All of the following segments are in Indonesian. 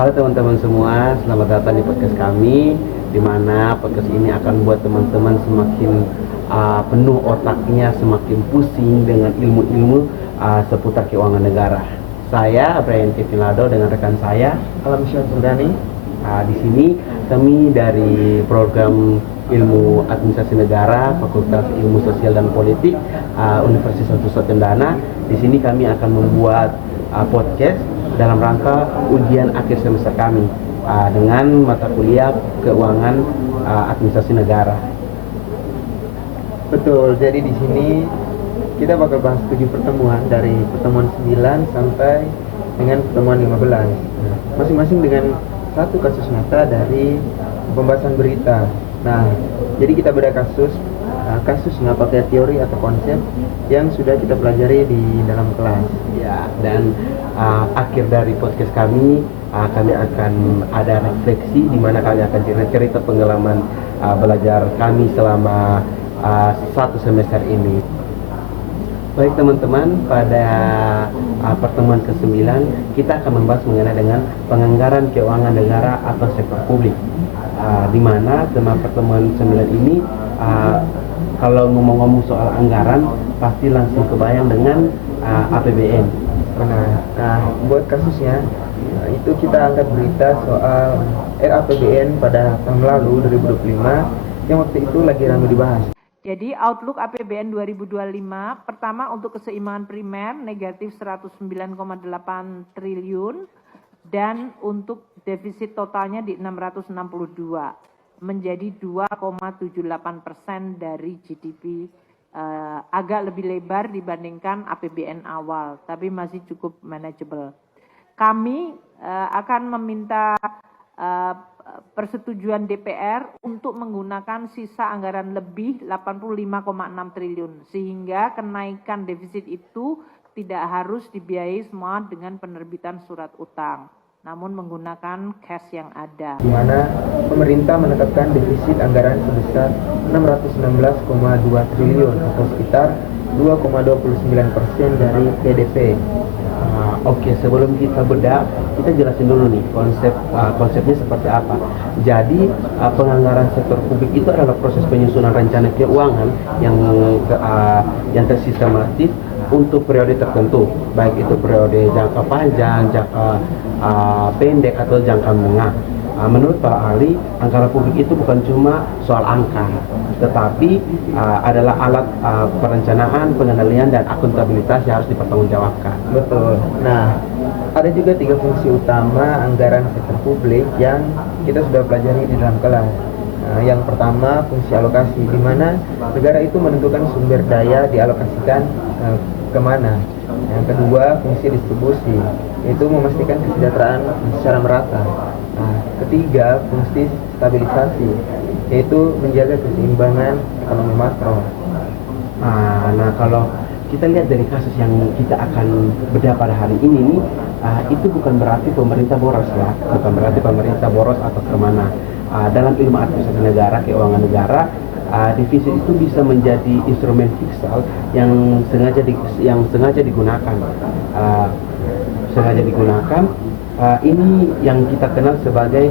Halo teman-teman semua, selamat datang di podcast kami, di mana podcast ini akan membuat teman-teman semakin penuh otaknya, semakin pusing dengan ilmu-ilmu seputar keuangan negara. Saya Brian Kevinado dengan rekan saya Alam Syafudani. Di sini kami dari program Ilmu Administrasi Negara, Fakultas Ilmu Sosial dan Politik, Universitas Nusa Cendana. Di sini kami akan membuat podcast dalam rangka ujian akhir semester kami dengan mata kuliah Keuangan Administrasi Negara. Betul, jadi di sini kita bakal bahas 7 pertemuan dari pertemuan 9 sampai dengan pertemuan 15. Masing-masing dengan satu kasus nyata dari pembahasan berita. Nah, jadi kita beda kasus nggak pakai teori atau konsep yang sudah kita pelajari di dalam kelas. Ya, dan akhir dari podcast kami akan ada refleksi di mana kami akan cerita pengalaman belajar kami selama satu semester ini. Baik teman-teman, pada pertemuan ke-9 kita akan membahas mengenai dengan penganggaran keuangan negara atau sektor publik. Di mana tema pertemuan 9 ini kalau ngomong-ngomong soal anggaran pasti langsung kebayang dengan APBN. Nah, buat kasusnya itu kita angkat berita soal RAPBN pada tahun lalu 2025 yang waktu itu lagi ramai dibahas. Jadi outlook APBN 2025 pertama untuk keseimbangan primer negatif 109,8 triliun dan untuk defisit totalnya di 662 menjadi 2,78% dari GDP, agak lebih lebar dibandingkan APBN awal tapi masih cukup manageable. Kami akan meminta persetujuan DPR untuk menggunakan sisa anggaran lebih 85,6 triliun sehingga kenaikan defisit itu tidak harus dibiayai semua dengan penerbitan surat utang, namun menggunakan cash yang ada. Di mana pemerintah menetapkan defisit anggaran sebesar 616,2 triliun atau sekitar 2,29% dari PDB. Oke, sebelum kita bedah, kita jelasin dulu nih konsepnya seperti apa. Jadi penganggaran sektor publik itu adalah proses penyusunan rencana keuangan yang tersistematis untuk periode tertentu, baik itu periode jangka panjang, jangka pendek atau jangka menengah. Menurut para ahli, anggaran publik itu bukan cuma soal angka, tetapi adalah alat perencanaan, pengendalian, dan akuntabilitas yang harus dipertanggungjawabkan. Betul. Nah, ada juga 3 fungsi utama anggaran sektor publik yang kita sudah pelajari di dalam kelas. Yang pertama, fungsi alokasi, di mana negara itu menentukan sumber daya dialokasikan kemana. Yang kedua, fungsi distribusi, yaitu memastikan kesejahteraan secara merata. Nah, ketiga, fungsi stabilisasi, yaitu menjaga keseimbangan ekonomi makro. Nah, kalau kita lihat dari kasus yang kita akan bedah pada hari ini nih, itu bukan berarti pemerintah boros ya, bukan berarti pemerintah boros atau kemana. Dalam ilmu administrasi negara, keuangan negara, defisit itu bisa menjadi instrumen fiskal yang sengaja digunakan. Ini yang kita kenal sebagai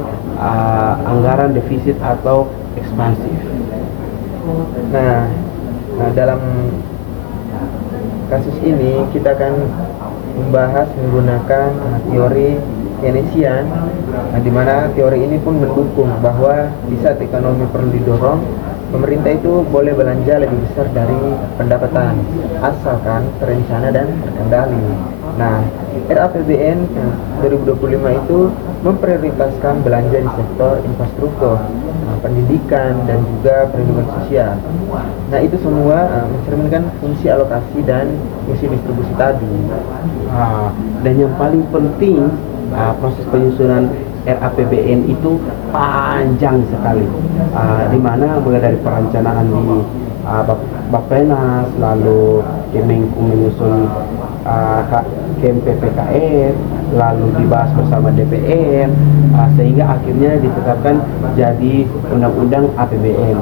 anggaran defisit atau ekspansif. Nah, dalam kasus ini kita akan membahas menggunakan teori Keynesian, di mana teori ini pun mendukung bahwa di saat ekonomi perlu didorong, pemerintah itu boleh belanja lebih besar dari pendapatan, asalkan terencana dan terkendali. Nah, RAPBN 2025 itu memprioritaskan belanja di sektor infrastruktur, pendidikan, dan juga perlindungan sosial. Nah, itu semua mencerminkan fungsi alokasi dan fungsi distribusi tadi. Dan yang paling penting, proses penyusunan RAPBN itu panjang sekali, di mana mulai dari perencanaan di Bappenas, lalu Kemenku menyusun KMPPKR, lalu dibahas bersama DPR, sehingga akhirnya ditetapkan jadi undang-undang APBN.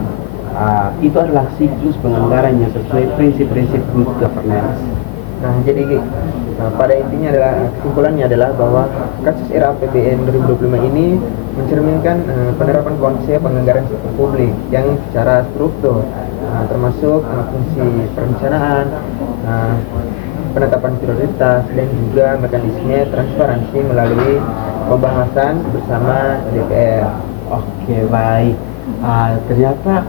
Itu adalah siklus penganggaran yang sesuai prinsip-prinsip good governance. Nah, jadi Nah, pada intinya adalah kesimpulannya adalah bahwa kasus era APBN 2025 ini mencerminkan penerapan konsep anggaran sektor publik yang secara struktur, termasuk fungsi perencanaan, penetapan prioritas, dan juga mekanisme transparansi melalui pembahasan bersama DPR. Oke, baik. Ternyata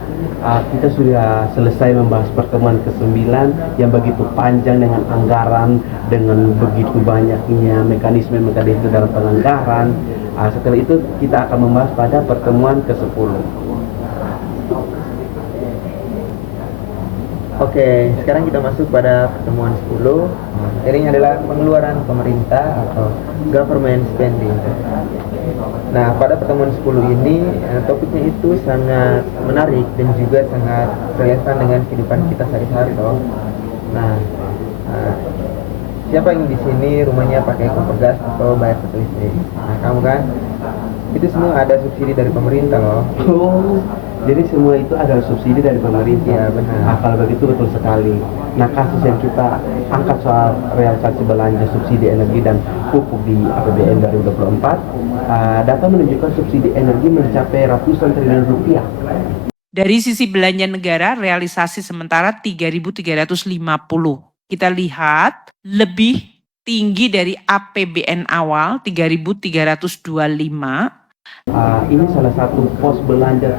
kita sudah selesai membahas pertemuan ke-9 yang begitu panjang dengan anggaran, dengan begitu banyaknya mekanisme-mekanisme dalam penganggaran. Setelah itu kita akan membahas pada pertemuan ke-10. Oke, sekarang kita masuk pada pertemuan 10. Ini adalah pengeluaran pemerintah atau government spending. Nah, pada pertemuan 10 ini topiknya itu sangat menarik dan juga sangat relevan dengan kehidupan kita sehari-hari loh. Nah, siapa yang di sini rumahnya pakai kompor gas atau bayar pakai listrik? Nah, kamu kan? Itu semua ada subsidi dari pemerintah loh. Oh, jadi semua itu adalah subsidi dari pemerintah. Ya, benar. Kalau begitu betul sekali. Nah, kasus yang kita angkat soal realisasi belanja subsidi energi dan pupuk di APBN 2024, data menunjukkan subsidi energi mencapai ratusan triliun rupiah. Dari sisi belanja negara, realisasi sementara 3.350. Kita lihat lebih tinggi dari APBN awal 3.325. Ini salah satu pos belanja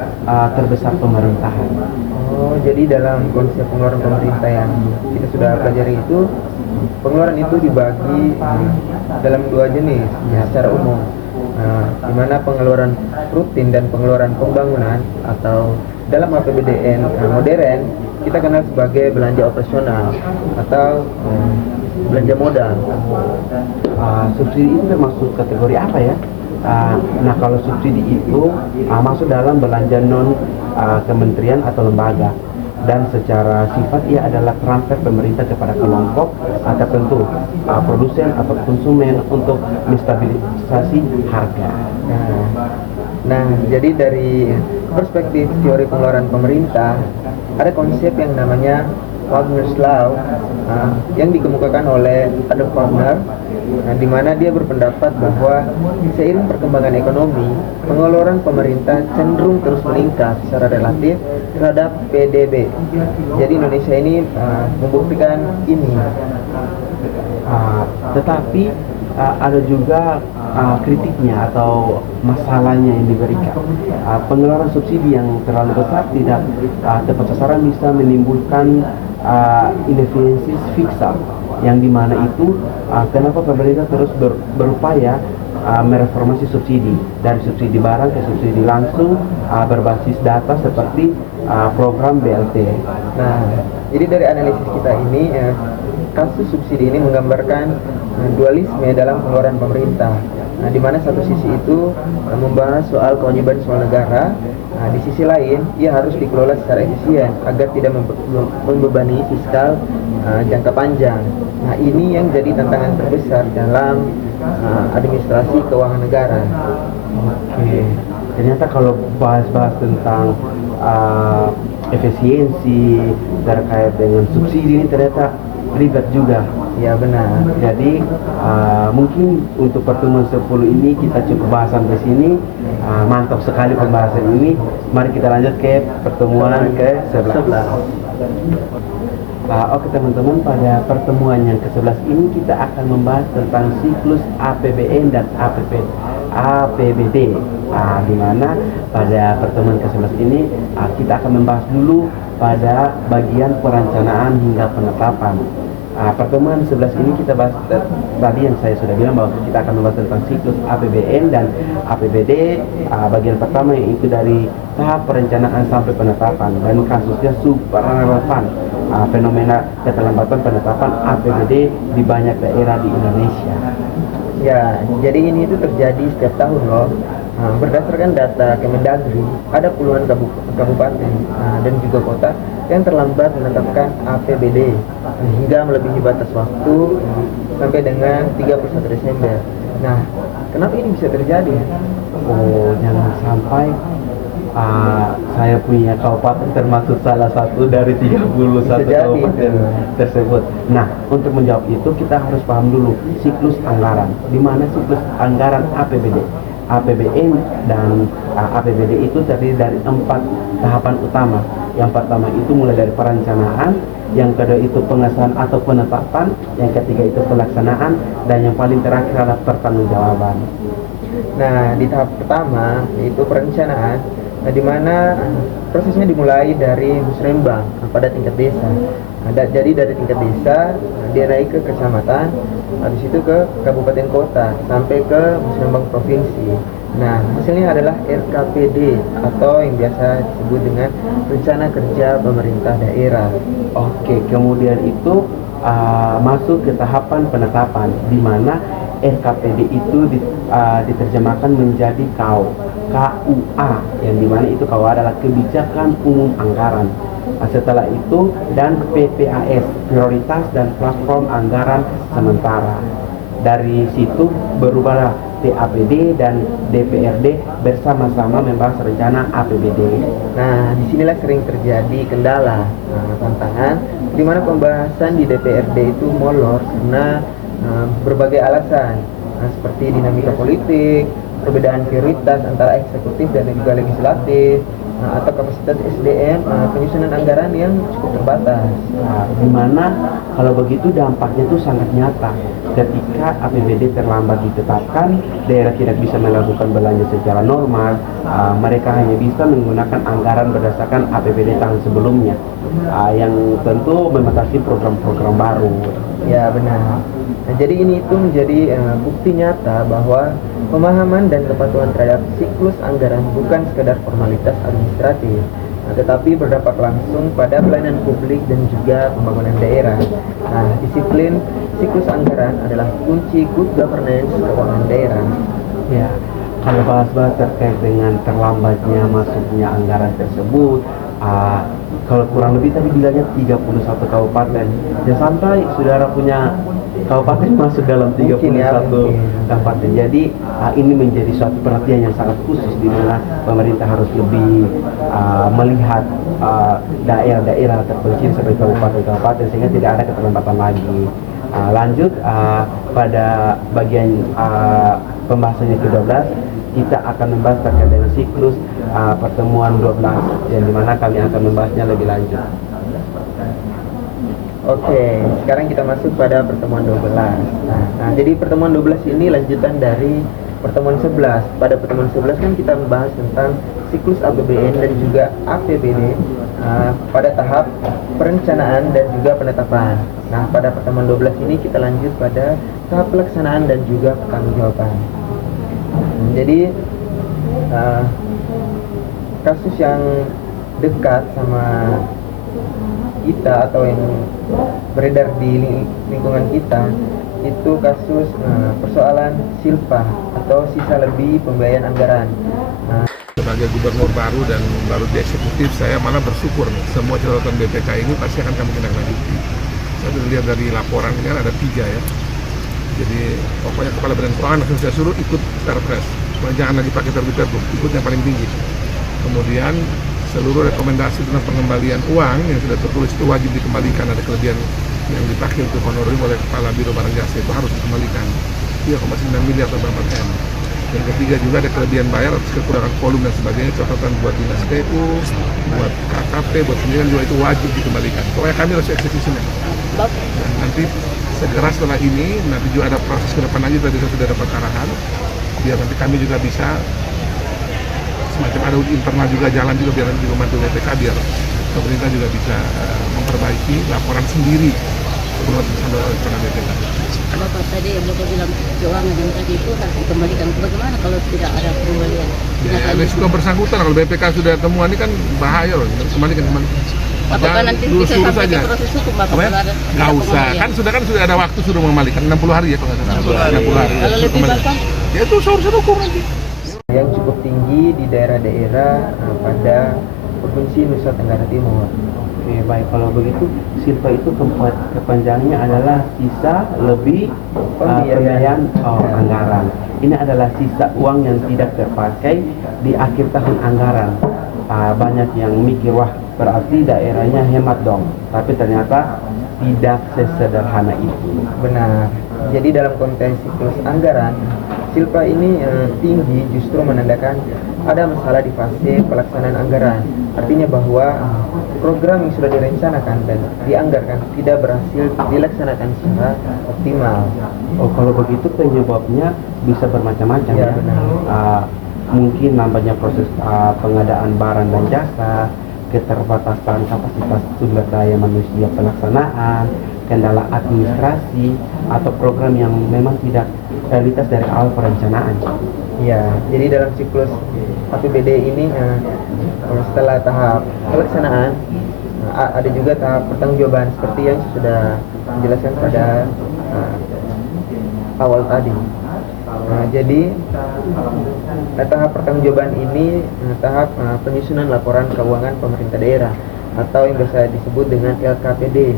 terbesar pemerintahan. Oh, jadi dalam konsep pengeluaran pemerintah yang kita sudah pelajari itu, pengeluaran itu dibagi dalam dua jenis ya, secara umum. Di mana pengeluaran rutin dan pengeluaran pembangunan atau dalam APBDN modern kita kenal sebagai belanja operasional atau belanja modal. Subsidi itu termasuk kategori apa ya? Nah, kalau subsidi itu masuk dalam belanja non kementerian atau lembaga, dan secara sifat ia adalah transfer pemerintah kepada kelompok tertentu, produsen atau konsumen untuk menstabilisasi harga. Nah, jadi dari perspektif teori pengeluaran pemerintah ada konsep yang namanya Wagner's Law yang dikemukakan oleh Adolf Wagner, di mana dia berpendapat bahwa seiring perkembangan ekonomi, pengeluaran pemerintah cenderung terus meningkat secara relatif terhadap PDB. Jadi Indonesia ini membuktikan ini. Tetapi ada juga kritiknya atau masalahnya yang diberikan. Pengeluaran subsidi yang terlalu besar tidak tepat sasaran bisa menimbulkan inefisiensi fiskal, yang dimana itu kenapa pemerintah terus berupaya mereformasi subsidi dari subsidi barang ke subsidi langsung berbasis data seperti program BLT. Nah, jadi dari analisis kita ini kasus subsidi ini menggambarkan dualisme dalam pengeluaran pemerintah. Nah, di mana satu sisi itu membahas soal kewajiban soal negara, di sisi lain ia harus dikelola secara efisien agar tidak membebani fiskal jangka panjang. Nah, ini yang jadi tantangan terbesar dalam administrasi keuangan negara. Oke, ternyata kalau bahas-bahas tentang efisiensi terkait dengan subsidi ini ternyata ribet juga. Ya, benar. Jadi mungkin untuk pertemuan 10 ini kita cukup bahas sampai sini. Mantap sekali pembahasan ini. Mari kita lanjut ke pertemuan ke-11. Oke teman-teman, pada pertemuan yang ke-11 ini kita akan membahas tentang siklus APBN dan APBD. Di mana pada pertemuan ke-11 ini kita akan membahas dulu pada bagian perencanaan hingga penetapan. Pertemuan 11 ini kita bahas tadi yang saya sudah bilang bahwa kita akan membahas tentang siklus APBN dan APBD. Bagian pertama yaitu dari tahap perencanaan sampai penetapan, dan kasusnya super relevan, fenomena keterlambatan penetapan APBD di banyak daerah di Indonesia. Ya, jadi ini itu terjadi setiap tahun loh. Berdasarkan data Kemendagri, ada puluhan kabupaten dan juga kota yang terlambat menetapkan APBD hingga melebihi batas waktu sampai dengan 31 Desember. Nah, kenapa ini bisa terjadi? Oh, jangan sampai saya punya kabupaten termasuk salah satu dari 31 Bisa jadi kabupaten itu. tersebut. Nah, untuk menjawab itu kita harus paham dulu siklus anggaran. Di mana siklus anggaran APBD? APBN dan APBD itu terdiri dari 4 tahapan utama. Yang pertama itu mulai dari perencanaan, yang kedua itu pengesahan atau penetapan, yang ketiga itu pelaksanaan, dan yang paling terakhir adalah pertanggungjawaban. Nah, di tahap pertama yaitu perencanaan, di mana prosesnya dimulai dari musrembang pada tingkat desa. Jadi dari tingkat desa dia naik ke kecamatan, habis itu ke kabupaten kota sampai ke musrembang provinsi. Nah, hasilnya adalah RKPD atau yang biasa disebut dengan Rencana Kerja Pemerintah Daerah. Oke, kemudian itu masuk ke tahapan penetapan, di mana RKPD itu diterjemahkan menjadi KUA, yang dimana itu KUA adalah Kebijakan Umum Anggaran. Setelah itu dan PPAS, Prioritas dan Platform Anggaran Sementara. Dari situ berubahlah TAPD dan DPRD bersama-sama membahas rencana APBD. Nah, disinilah sering terjadi kendala, tantangan, di mana pembahasan di DPRD itu molor karena berbagai alasan, seperti dinamika politik, perbedaan prioritas antara eksekutif dan juga legislatif, atau kapasitas SDM, penyusunan anggaran yang cukup terbatas. Di mana kalau begitu dampaknya itu sangat nyata. Ketika APBD terlambat ditetapkan, daerah tidak bisa melakukan belanja secara normal. Mereka hanya bisa menggunakan anggaran berdasarkan APBD tahun sebelumnya, yang tentu membatasi program-program baru. Ya, benar. Nah, jadi ini itu menjadi bukti nyata bahwa pemahaman dan kepatuhan terhadap siklus anggaran bukan sekedar formalitas administratif, tetapi berdampak langsung pada pelayanan publik dan juga pembangunan daerah. Nah, disiplin siklus anggaran adalah kunci good governance keuangan daerah. Ya, kalau bahas-bahas terkait dengan terlambatnya masuknya anggaran tersebut, kalau kurang lebih tadi bilangnya 31 kabupaten, ya sampai saudara punya kabupaten masuk dalam 31 kabupaten. Jadi ini menjadi suatu perhatian yang sangat khusus, di mana pemerintah harus lebih melihat daerah-daerah terpencil sebagai kabupaten-kabupaten sehingga tidak ada keterlambatan lagi. Lanjut pada bagian pembahasannya ke-12, kita akan membahas terkait dengan siklus pertemuan 12, yang dimana kami akan membahasnya lebih lanjut. Oke, sekarang kita masuk pada pertemuan 12. Nah, jadi pertemuan 12 ini lanjutan dari pertemuan 11. Pada pertemuan 11 kan kita membahas tentang siklus APBN dan juga APBD pada tahap perencanaan dan juga penetapan. Nah, pada pertemuan 12 ini kita lanjut pada tahap pelaksanaan dan juga pertanggungjawaban. Jadi kasus yang dekat sama kita atau yang beredar di lingkungan kita itu kasus persoalan silpa atau sisa lebih pembayaran anggaran. Sebagai gubernur baru dan baru di eksekutif, saya malah bersyukur nih, semua catatan BPK ini pasti akan kami tindak lanjuti. Saya sudah lihat dari laporan kan ada 3 ya. Jadi pokoknya kepala badan keuangan langsung saya suruh ikut Perpres. Jangan lagi pakai terbit-terbit, ikut yang paling tinggi. Kemudian seluruh rekomendasi tentang pengembalian uang yang sudah tertulis itu wajib dikembalikan. Ada kelebihan yang dipakai untuk honorer oleh Kepala Biro Barang Jasa itu harus dikembalikan 3,9 miliar atau berapa M. Yang ketiga juga ada kelebihan bayar atas kekurangan volume dan sebagainya, catatan buat dinas PU, buat KKP, buat sendirian juga itu wajib dikembalikan. Pokoknya kami harus eksekusinya. Dan nanti segera setelah ini, nanti juga ada proses ke depan lagi, tadi saya sudah dapat arahan, biar nanti kami juga bisa semacam ada internal juga jalan juga biar nanti membantu BPK biar pemerintah juga bisa memperbaiki laporan sendiri sebelum sampai rencana BPK. Bapak tadi Bapak bilang keuangan yang tadi itu harus dikembalikan. Bagaimana kalau tidak ada pengembalian? Ya, resiko bersangkutan kalau BPK sudah temuan ini kan bahaya loh, kembalikan kembali. Apakah nanti bisa sampai ke proses hukum Bapak? Nggak usah, kan sudah ada waktu suruh mengembalikan 60 hari ya kalau nggak salah. 60 hari. Kalau lebih Bapak? Ya itu urusan hukum nanti. Yang cukup tinggi di daerah-daerah pada Provinsi Nusa Tenggara Timur. Oke, baik, kalau begitu silpa itu kepanjangannya adalah sisa lebih pembiayaan anggaran. Ini adalah sisa uang yang tidak terpakai di akhir tahun anggaran. banyak yang mikir, wah berarti daerahnya hemat dong, tapi ternyata tidak sesederhana itu. Benar. Jadi dalam konteks siklus anggaran, silpa ini tinggi justru menandakan ada masalah di fase pelaksanaan anggaran. Artinya bahwa program yang sudah direncanakan dan dianggarkan tidak berhasil dilaksanakan secara optimal. Oh, kalau begitu penyebabnya bisa bermacam-macam Ya, ya. benar. Mungkin lambatnya proses pengadaan barang dan jasa, keterbatasan kapasitas sumber daya manusia pelaksanaan, kendala administrasi, atau program yang memang tidak realitas dari awal perencanaan. Ya, jadi dalam siklus APBD ini setelah tahap pelaksanaan ada juga tahap pertanggungjawaban seperti yang sudah dijelaskan pada awal tadi. Jadi tahap pertanggungjawaban ini tahap penyusunan laporan keuangan pemerintah daerah atau yang biasa disebut dengan LKPD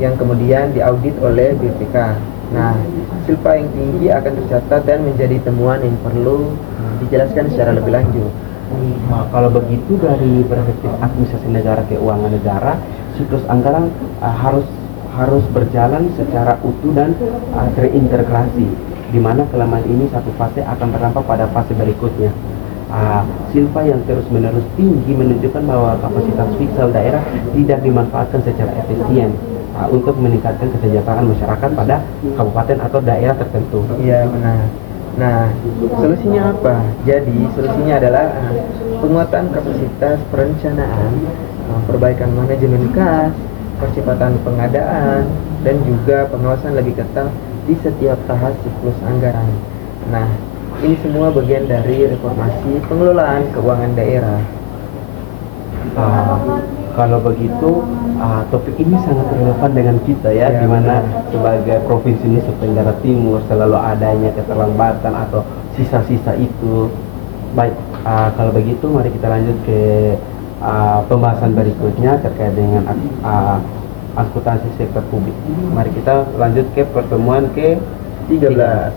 yang kemudian diaudit oleh BPK. Nah, silpa yang tinggi akan tercatat dan menjadi temuan yang perlu dijelaskan secara lebih lanjut. Nah, kalau begitu dari perspektif administrasi negara keuangan negara, siklus anggaran harus berjalan secara utuh dan terintegrasi, di mana kelemahan ini satu fase akan berdampak pada fase berikutnya. Silpa yang terus-menerus tinggi menunjukkan bahwa kapasitas fiskal daerah tidak dimanfaatkan secara efisien untuk meningkatkan kesejahteraan masyarakat pada kabupaten atau daerah tertentu. Iya, benar. Nah, solusinya apa? Jadi, solusinya adalah penguatan kapasitas perencanaan, perbaikan manajemen kas, percepatan pengadaan, dan juga pengawasan lebih ketat di setiap tahap siklus anggaran. Nah, ini semua bagian dari reformasi pengelolaan keuangan daerah. Kalau begitu, topik ini sangat relevan dengan kita ya, Ya, di mana sebagai provinsi Nusa Tenggara Timur selalu adanya keterlambatan atau sisa-sisa itu. Baik, kalau begitu mari kita lanjut ke pembahasan berikutnya terkait dengan akuntansi sektor publik. Mari kita lanjut ke pertemuan ke 13.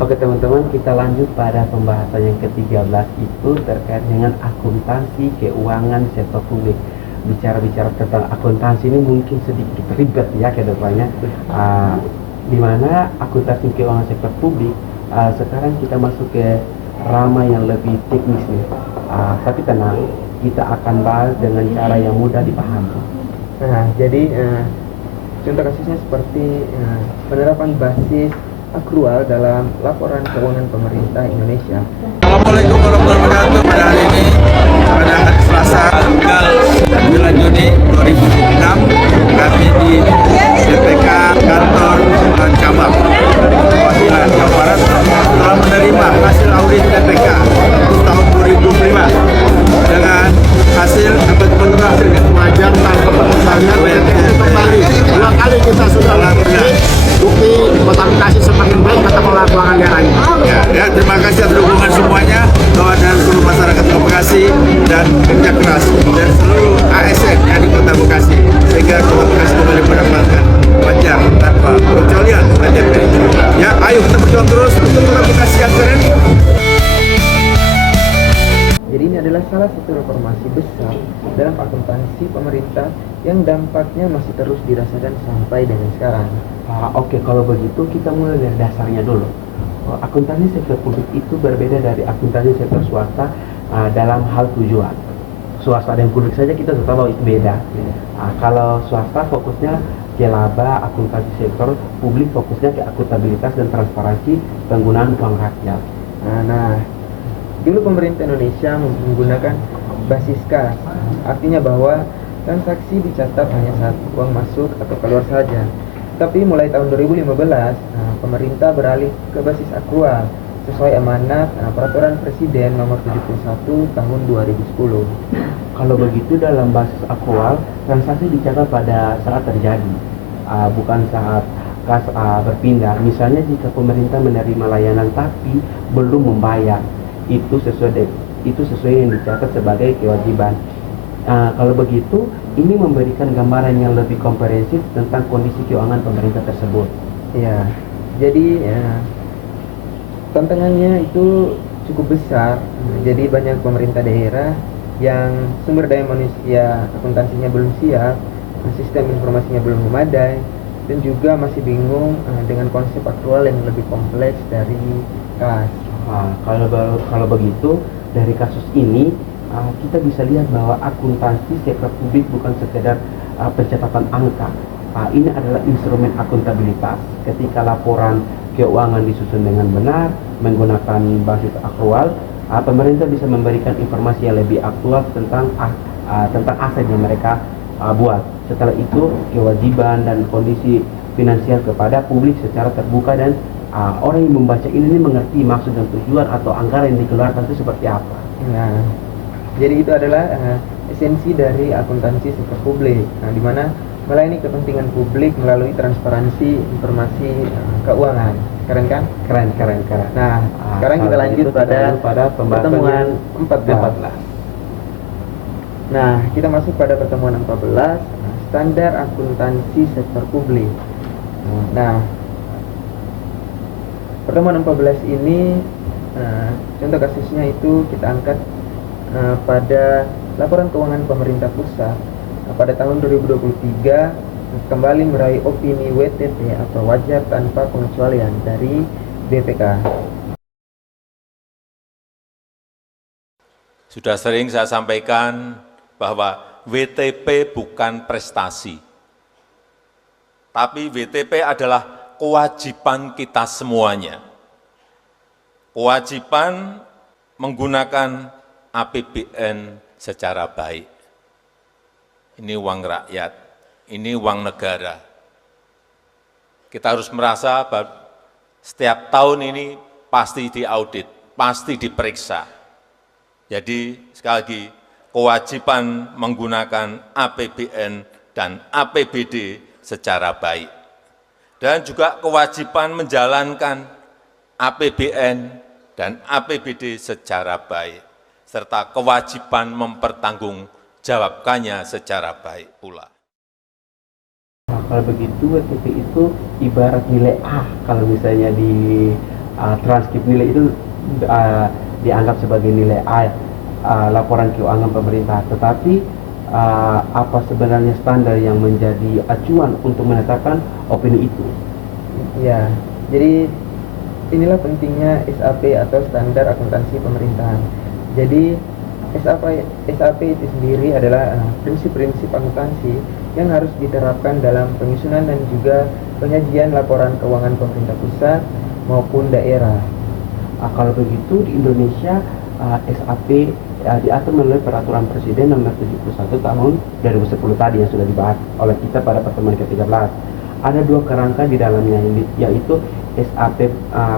Oke teman-teman, kita lanjut pada pembahasan yang ke-13 itu terkait dengan akuntansi keuangan sektor publik. Bicara-bicara tentang akuntansi ini mungkin sedikit ribet ya ke depannya, di mana akuntansi keuangan sektor publik sekarang kita masuk ke ranah yang lebih teknis nih. Tapi tenang, kita akan bahas dengan cara yang mudah dipahami. Nah, jadi contoh kasusnya seperti penerapan basis akrual dalam laporan keuangan pemerintah Indonesia. Assalamualaikum warahmatullahi wabarakatuh. Pada hari ini, pada hari Selasa, tanggal 9 Juni 2006, kami di BPK kantor cabang perwakilan Jawa Barat telah menerima hasil audit BPK untuk tahun 2005 dengan hasil betul hasilnya wajar tanpa pengusahaan kembali 2 kali kita sudah lakukan bukti Kota Bekasi semakin baik kata pengelola keuangan daerah ini. Ya, terima kasih atas dukungan semuanya bahwa dan seluruh masyarakat Kota Bekasi dan kerja keras dan seluruh ASN yang di Kota Bekasi sehingga Kota Bekasi kembali mendapatkan wajar tanpa pengecualian wajar. Ya, ayo kita berjuang terus untuk Kota Bekasi yang keren. Jadi ini adalah salah satu reformasi besar dalam akuntansi pemerintah yang dampaknya masih terus dirasakan sampai dengan sekarang. Oke, kalau begitu kita mulai dari dasarnya dulu. Akuntansi sektor publik itu berbeda dari akuntansi sektor swasta dalam hal tujuan. Swasta dan publik saja kita sudah tahu itu beda. Kalau swasta fokusnya ke laba, akuntansi sektor publik fokusnya ke akuntabilitas dan transparansi penggunaan uang rakyat. Nah, dulu pemerintah Indonesia menggunakan basis kas, artinya bahwa transaksi dicatat hanya saat uang masuk atau keluar saja. Tapi mulai tahun 2015, pemerintah beralih ke basis akrual sesuai amanat Peraturan Presiden Nomor 71 Tahun 2010. Kalau begitu dalam basis akrual, transaksi dicatat pada saat terjadi, bukan saat kas berpindah. Misalnya jika pemerintah menerima layanan tapi belum membayar, itu sesuai yang dicatat sebagai kewajiban. Kalau begitu, ini memberikan gambaran yang lebih komprehensif tentang kondisi keuangan pemerintah tersebut. Ya, jadi tantangannya itu cukup besar. Jadi banyak pemerintah daerah yang sumber daya manusia akuntansinya belum siap, sistem informasinya belum memadai, dan juga masih bingung dengan konsep aktual yang lebih kompleks dari kas. Kalau begitu dari kasus ini kita bisa lihat bahwa akuntansi sektor publik bukan sekedar pencatatan angka. Ini adalah instrumen akuntabilitas. Ketika laporan keuangan disusun dengan benar menggunakan basis akrual, pemerintah bisa memberikan informasi yang lebih aktual tentang aset yang mereka buat. Setelah itu kewajiban dan kondisi finansial kepada publik secara terbuka, dan orang yang membaca ini mengerti maksud dan tujuan atau anggaran yang dikeluarkan itu seperti apa. Nah, jadi itu adalah esensi dari akuntansi sektor publik. Nah, di mana melayani kepentingan publik melalui transparansi informasi keuangan. Keren kan? Keren. Nah, sekarang kita lanjut pada pertemuan 14. Nah, kita masuk pada pertemuan 14, standar akuntansi sektor publik. Nah, pertemuan 14 ini contoh kasusnya itu kita angkat pada laporan keuangan pemerintah pusat pada tahun 2023 kembali meraih opini WTP atau wajar tanpa pengecualian dari BPK. Sudah sering saya sampaikan bahwa WTP bukan prestasi, tapi WTP adalah kewajiban kita semuanya. Kewajiban menggunakan APBN secara baik. Ini uang rakyat, ini uang negara. Kita harus merasa bahwa setiap tahun ini pasti diaudit, pasti diperiksa. Jadi sekali lagi, kewajiban menggunakan APBN dan APBD secara baik. Dan juga kewajiban menjalankan APBN dan APBD secara baik, serta kewajiban mempertanggungjawabkannya secara baik pula. Kalau begitu WTP itu ibarat nilai A. Kalau misalnya di transkrip nilai itu dianggap sebagai nilai A, laporan keuangan pemerintah. Tetapi apa sebenarnya standar yang menjadi acuan untuk menetapkan opini itu? Ya, jadi inilah pentingnya SAP atau standar akuntansi pemerintahan. Jadi SAP itu sendiri adalah prinsip-prinsip akuntansi yang harus diterapkan dalam penyusunan dan juga penyajian laporan keuangan pemerintah pusat maupun daerah. Kalau begitu di Indonesia SAP diatur melalui peraturan Presiden nomor 71 tahun 2010 tadi yang sudah dibahas oleh kita pada pertemuan ke-13. Ada dua kerangka di dalamnya, yaitu SAP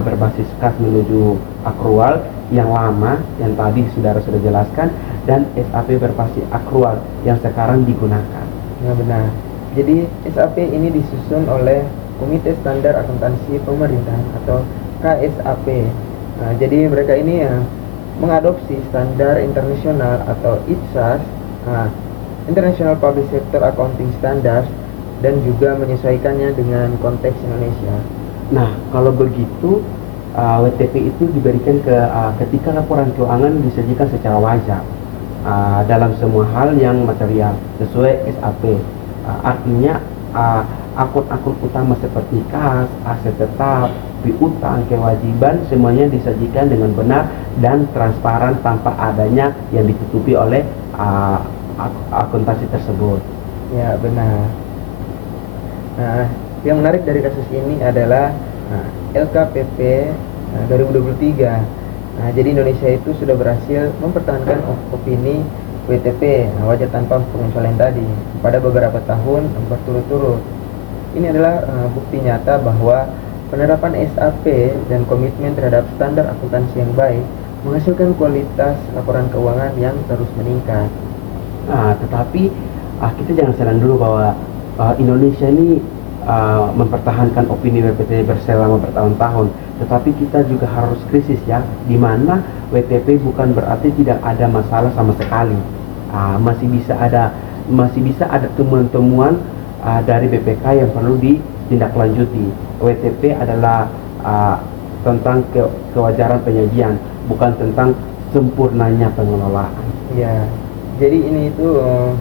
berbasis kas menuju akrual yang lama yang tadi saudara sudah jelaskan, dan SAP berbasis akrual yang sekarang digunakan. Ya, benar. Jadi SAP ini disusun oleh Komite Standar Akuntansi Pemerintahan atau KSAP. Nah, jadi mereka ini mengadopsi standar internasional atau IPSAS, International Public Sector Accounting Standards, dan juga menyesuaikannya dengan konteks Indonesia. Nah, kalau begitu WTP itu diberikan ketika laporan keuangan disajikan secara wajar dalam semua hal yang material sesuai SAP. Artinya akun-akun utama seperti kas, aset tetap, piutang, kewajiban semuanya disajikan dengan benar dan transparan tanpa adanya yang ditutupi oleh akuntansi tersebut. Ya, benar. Nah, yang menarik dari kasus ini adalah LKPP 2023. Nah, jadi Indonesia itu sudah berhasil mempertahankan opini WTP, wajar tanpa pengecualian tadi, pada beberapa tahun berturut-turut. Ini adalah bukti nyata bahwa penerapan SAP dan komitmen terhadap standar akuntansi yang baik menghasilkan kualitas laporan keuangan yang terus meningkat. Nah, tetapi kita jangan senang dulu bahwa Indonesia ini mempertahankan opini WTP selama bertahun-tahun, tetapi kita juga harus krisis ya, di mana WTP bukan berarti tidak ada masalah sama sekali. Masih bisa ada temuan-temuan dari BPK yang perlu ditindaklanjuti. WTP adalah tentang kewajaran penyajian. bukan tentang sempurnanya pengelolaan. Ya, jadi ini itu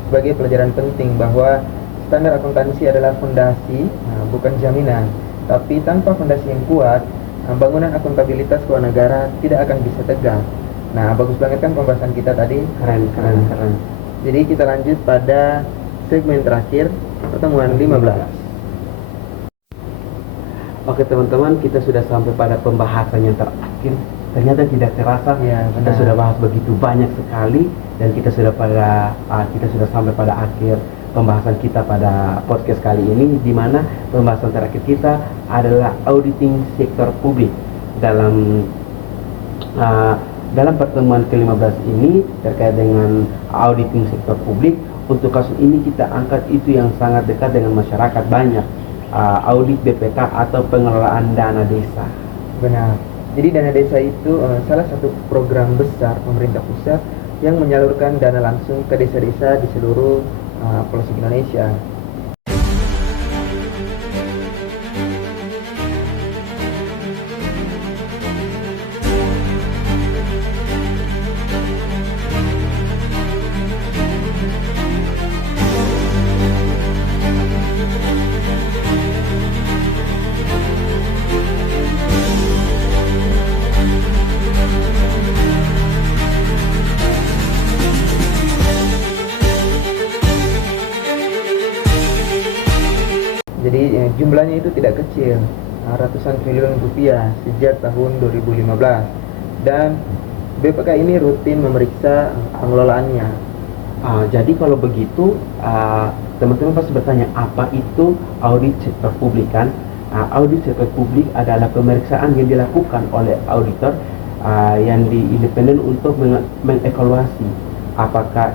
sebagai pelajaran penting bahwa standar akuntansi adalah fondasi, bukan jaminan. Tapi tanpa fondasi yang kuat, bangunan akuntabilitas keuangan negara tidak akan bisa tegak. Nah, bagus banget kan pembahasan kita tadi. Keren. Jadi kita lanjut pada segmen terakhir, pertemuan 15. Oke teman-teman, kita sudah sampai pada pembahasan yang terakhir. Ternyata tidak terasa Ya, kita benar. sudah bahas begitu banyak sekali, dan kita sudah sampai pada akhir pembahasan kita pada podcast kali ini, di mana pembahasan terakhir kita adalah auditing sektor publik. Dalam pertemuan ke-15 ini terkait dengan auditing sektor publik, untuk kasus ini kita angkat itu yang sangat dekat dengan masyarakat, banyak audit BPK atau pengelolaan dana desa. Benar. Jadi dana desa itu salah satu program besar pemerintah pusat yang menyalurkan dana langsung ke desa-desa di seluruh pelosok Indonesia. Jadi jumlahnya itu tidak kecil, ratusan triliun rupiah sejak tahun 2015. Dan BPK ini rutin memeriksa pengelolaannya. Jadi kalau begitu, teman-teman pasti bertanya, apa itu audit sektor publik kan? Audit sektor publik adalah pemeriksaan yang dilakukan oleh auditor yang independen untuk mengevaluasi apakah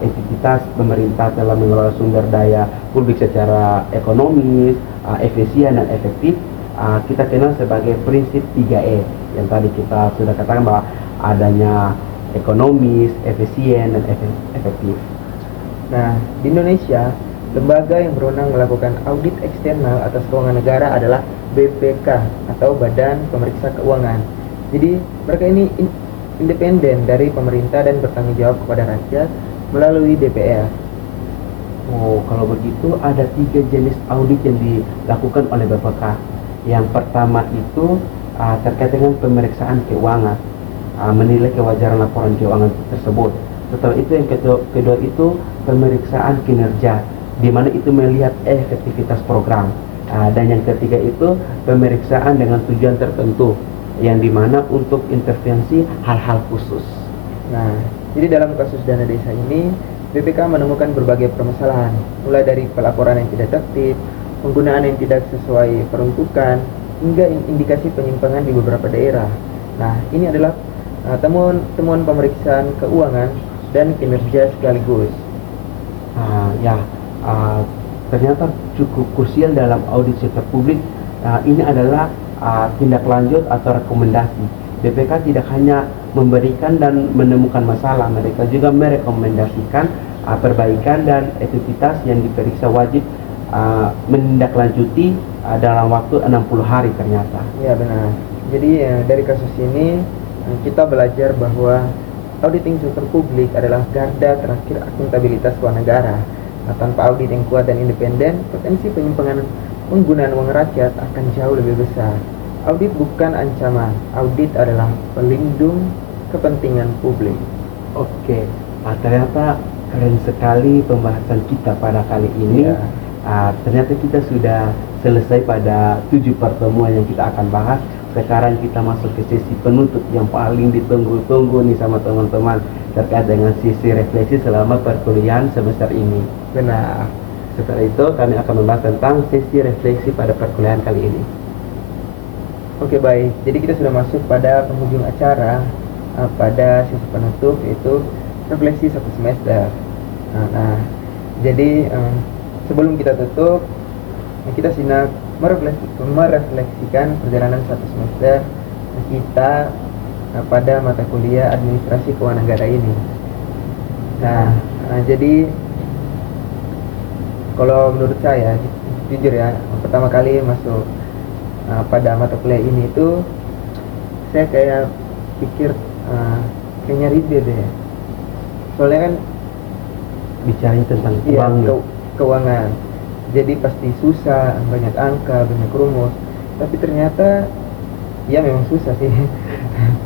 entitas pemerintah telah mengelola sumber daya publik secara ekonomis, efisien dan efektif. Kita kenal sebagai prinsip 3E yang tadi kita sudah katakan, bahwa adanya ekonomis, efisien dan efektif. Nah, di Indonesia, lembaga yang berwenang melakukan audit eksternal atas keuangan negara adalah BPK atau Badan Pemeriksa Keuangan. Jadi mereka ini independen dari pemerintah dan bertanggung jawab kepada rakyat melalui DPR. Oh, kalau begitu ada 3 jenis audit yang dilakukan oleh BPK. Yang pertama itu terkait dengan pemeriksaan keuangan, menilai kewajaran laporan keuangan tersebut. Setelah itu yang kedua itu pemeriksaan kinerja, di mana itu melihat efektivitas program. Dan yang ketiga itu pemeriksaan dengan tujuan tertentu, yang dimana untuk intervensi hal-hal khusus. Nah, jadi dalam kasus dana desa ini, BPK menemukan berbagai permasalahan, mulai dari pelaporan yang tidak tertib, penggunaan yang tidak sesuai peruntukan, hingga indikasi penyimpangan di beberapa daerah. Nah, ini adalah temuan pemeriksaan keuangan dan kinerja sekaligus. Ternyata cukup krusial dalam audit sektor publik. Ini adalah tindak lanjut atau rekomendasi. BPK tidak hanya memberikan dan menemukan masalah, mereka juga merekomendasikan perbaikan dan efektivitas yang diperiksa wajib menindaklanjuti dalam waktu 60 hari ternyata. Ya, benar. Jadi dari kasus ini kita belajar bahwa auditing sektor publik adalah garda terakhir akuntabilitas keuangan negara. Tanpa audit yang kuat dan independen, potensi penyimpangan penggunaan uang rakyat akan jauh lebih besar. Audit bukan ancaman, audit adalah pelindung kepentingan publik. Oke, ternyata keren sekali pembahasan kita pada kali ini. Ya. Ternyata kita sudah selesai pada 7 pertemuan yang kita akan bahas. Sekarang kita masuk ke sesi penutup yang paling ditunggu-tunggu nih sama teman-teman, terkait dengan sisi refleksi selama perkuliahan semester ini. Benar. Setelah itu kami akan membahas tentang sesi refleksi pada perkuliahan kali ini. Oke, baik. Jadi kita sudah masuk pada penghujung acara pada sesi penutup, yaitu refleksi 1 semester. Nah, jadi sebelum kita tutup, kita simak merefleksikan perjalanan 1 semester kita pada mata kuliah administrasi keuangan negara ini. Nah, jadi kalau menurut saya, jujur ya, pertama kali masuk pada mata kuliah ini itu saya kayak pikir kayaknya ribet deh. Soalnya kan Bicaranya tentang iya, uang. keuangan. Jadi pasti susah, banyak angka, banyak rumus. Tapi ternyata ya memang susah sih.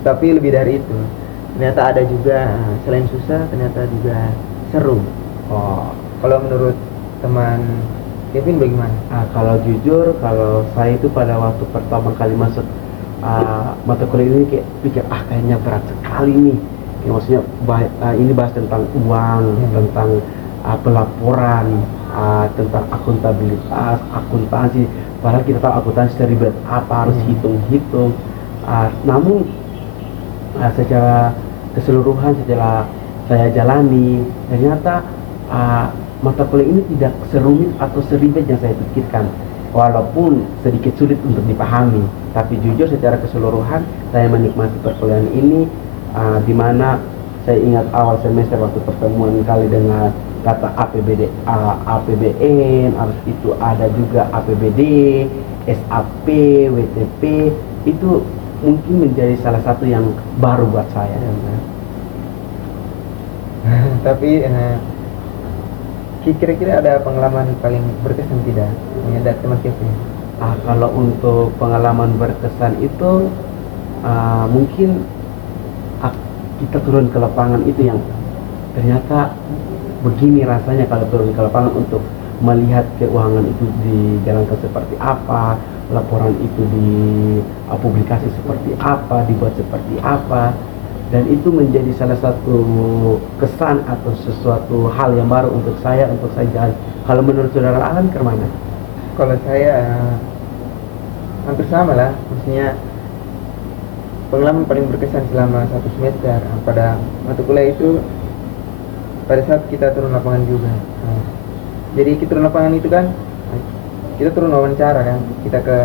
Tapi lebih dari itu. Ternyata ada juga selain susah ternyata juga seru. Oh. Kalau menurut teman Kevin bagaimana? Kalau jujur, kalau saya itu pada waktu pertama kali masuk mata kuliah ini kayak pikir kayaknya berat sekali nih. Ya, maksudnya ini bahas tentang uang, tentang pelaporan, tentang akuntabilitas, akuntansi. Padahal kita tahu akuntansi seribet apa, harus hitung-hitung. Namun secara keseluruhan setelah saya jalani, ternyata mata kuliah ini tidak serumit atau seribet yang saya pikirkan. Walaupun sedikit sulit untuk dipahami, tapi jujur secara keseluruhan saya menikmati perkuliahan ini, di mana saya ingat awal semester waktu pertemuan kali dengan kata APBN, harus itu ada juga APBD, SAP, WTP, itu mungkin menjadi salah satu yang baru buat saya. Tapi kira-kira ada pengalaman paling berkesan tidak dari teman Kevin? Kalau untuk pengalaman berkesan itu mungkin kita turun ke lapangan itu yang ternyata begini rasanya kalau turun ke lapangan untuk melihat keuangan itu dijalankan seperti apa, laporan itu dipublikasi seperti apa, dibuat seperti apa, dan itu menjadi salah satu kesan atau sesuatu hal yang baru untuk saya jalan. Kalau menurut saudara Alan kemana? Kalau saya hampir sama lah, maksudnya pengalaman paling berkesan selama 1 semester pada mata kuliah itu pada saat kita turun lapangan juga. Jadi kita turun lapangan itu kan kita turun wawancara kan, kita ke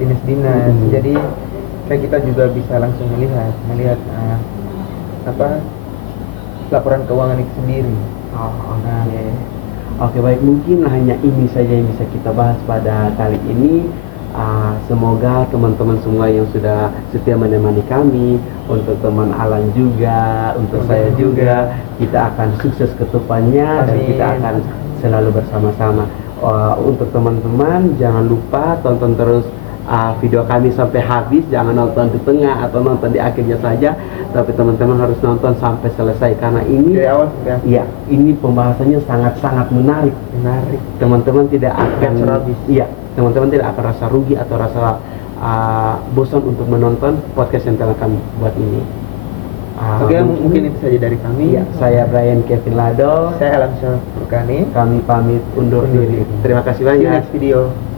dinas-dinas. Jadi kayak kita juga bisa langsung melihat laporan keuangan itu sendiri. Oke, baik, mungkin hanya ini saja yang bisa kita bahas pada kali ini. Semoga teman-teman semua yang sudah setia menemani kami, untuk teman Alan juga, untuk saya juga, kita akan sukses ke depannya dan kita akan selalu bersama-sama. Untuk teman-teman jangan lupa tonton terus video kami sampai habis, jangan nonton di tengah atau nonton di akhirnya saja, tapi teman-teman harus nonton sampai selesai karena ini dari awal ya, ini pembahasannya sangat-sangat menarik. Teman-teman tidak akan teman-teman tidak akan rasa rugi atau rasa bosan untuk menonton podcast yang telah kami buat ini. Oke, mungkin itu saja dari kami. Ya, saya Brian Kevin Lado. Saya Alam Furkani. Kami pamit undur diri. Terima kasih banyak. See you next video.